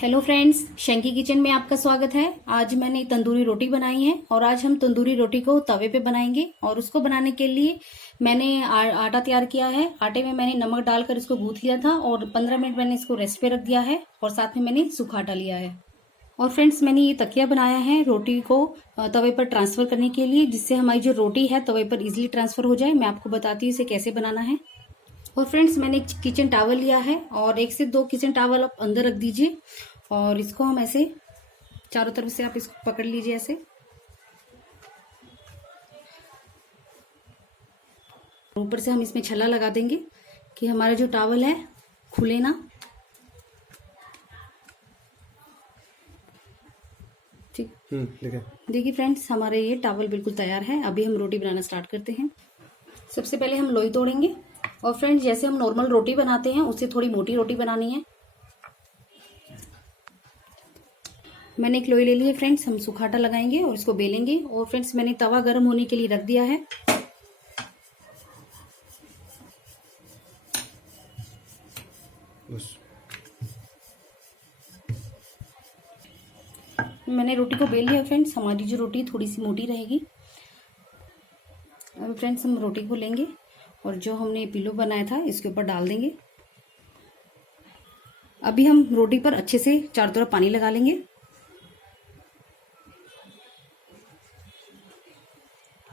Hello friends, शंकी kitchen में आपका स्वागत है। आज मैंने तंदूरी रोटी बनाई है और आज हम तंदूरी रोटी को तवे पे बनाएंगे। और उसको बनाने के लिए मैंने आटा तैयार किया है। आटे में मैंने नमक डालकर इसको गूंथ लिया था और 15 मिनट मैंने इसको रेस्ट पे रख दिया है और साथ में मैंने सूखा आटा लिया है। और फ्रेंड्स, मैंने ये तकिया बनाया है रोटी को तवे पर ट्रांसफर करने के लिए, जिससे हमारी जो रोटी है तवे पर इजिली ट्रांसफर हो जाए। मैं आपको बताती हूँ इसे कैसे बनाना है। और फ्रेंड्स, मैंने एक किचन टॉवल लिया है और 1 से 2 किचन टॉवल आप अंदर रख दीजिए और इसको हम ऐसे चारों तरफ से आप इसको पकड़ लीजिए ऐसे। ऊपर से हम इसमें छल्ला लगा देंगे कि हमारा जो टॉवल है खुले ना। ठीक, देखिए फ्रेंड्स, हमारे ये टॉवल बिल्कुल तैयार है। अभी हम रोटी बनाना स्टार्ट करते हैं। सबसे पहले हम लोई तोड़ेंगे। और फ्रेंड्स, जैसे हम नॉर्मल रोटी बनाते हैं उससे थोड़ी मोटी रोटी बनानी है। मैंने एक लोई ले ली है फ्रेंड्स। हम सूखा आटा लगाएंगे और इसको बेलेंगे। और फ्रेंड्स, मैंने तवा गर्म होने के लिए रख दिया है। मैंने रोटी को बेल लिया फ्रेंड्स। हमारी जो रोटी थोड़ी सी मोटी रहेगी। अब फ्रेंड्स, हम रोटी को लेंगे और जो हमने पिलो बनाया था इसके ऊपर डाल देंगे। अभी हम रोटी पर अच्छे से चारों तरफ पानी लगा लेंगे।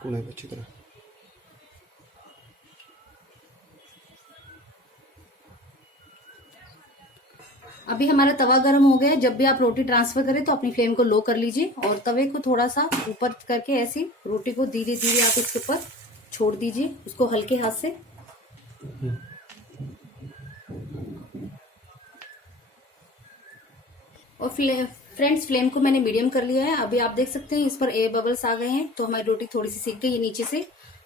अच्छी तरह। अभी हमारा तवा गर्म हो गया है। जब भी आप रोटी ट्रांसफर करें तो अपनी फ्लेम को लो कर लीजिए और तवे को थोड़ा सा ऊपर करके ऐसी रोटी को धीरे धीरे आप इसके ऊपर छोड़ दीजिए, उसको हल्के हाथ से। और फ्रेंड्स, फ्लेम को मैंने मीडियम कर लिया है। अभी आप देख सकते हैं इस पर एयर बबल्स आ गए हैं, तो हमारी रोटी थोड़ी सी सेक गई है नीचे से।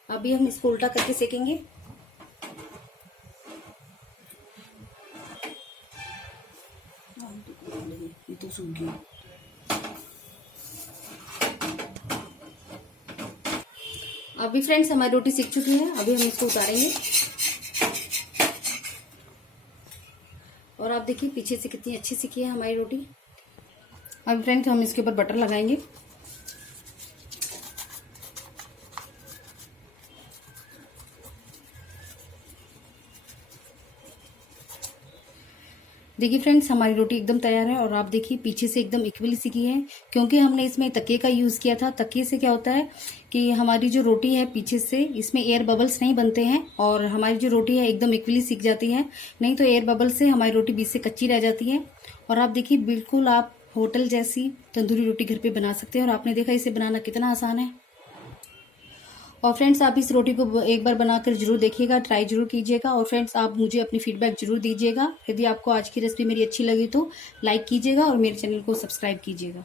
अभी हम इसको उल्टा करके सेकेंगे। तो सूख गई। अभी फ्रेंड्स, हमारी रोटी सीख चुकी है। अभी हम इसको उतारेंगे और आप देखिए पीछे से कितनी अच्छी सीखी है हमारी रोटी। अब फ्रेंड्स, हम इसके ऊपर बटर लगाएंगे। देखिए फ्रेंड्स, हमारी रोटी एकदम तैयार है और आप देखिए पीछे से एकदम इक्वली सिकी है, क्योंकि हमने इसमें तकिए का यूज किया था। तकिए से क्या होता है कि हमारी जो रोटी है पीछे से इसमें एयर बबल्स नहीं बनते हैं और हमारी जो रोटी है एकदम इक्वली सिक जाती है। नहीं तो एयर बबल से हमारी रोटी बीच से कच्ची रह जाती है। और आप देखिए बिल्कुल आप होटल जैसी तंदूरी रोटी घर पे बना सकते हैं। और आपने देखा इसे बनाना कितना आसान है। और फ्रेंड्स, आप इस रोटी को एक बार बनाकर जरूर देखिएगा, ट्राई जरूर कीजिएगा। और फ्रेंड्स, आप मुझे अपनी फीडबैक जरूर दीजिएगा। यदि आपको आज की रेसिपी मेरी अच्छी लगी तो लाइक कीजिएगा और मेरे चैनल को सब्सक्राइब कीजिएगा।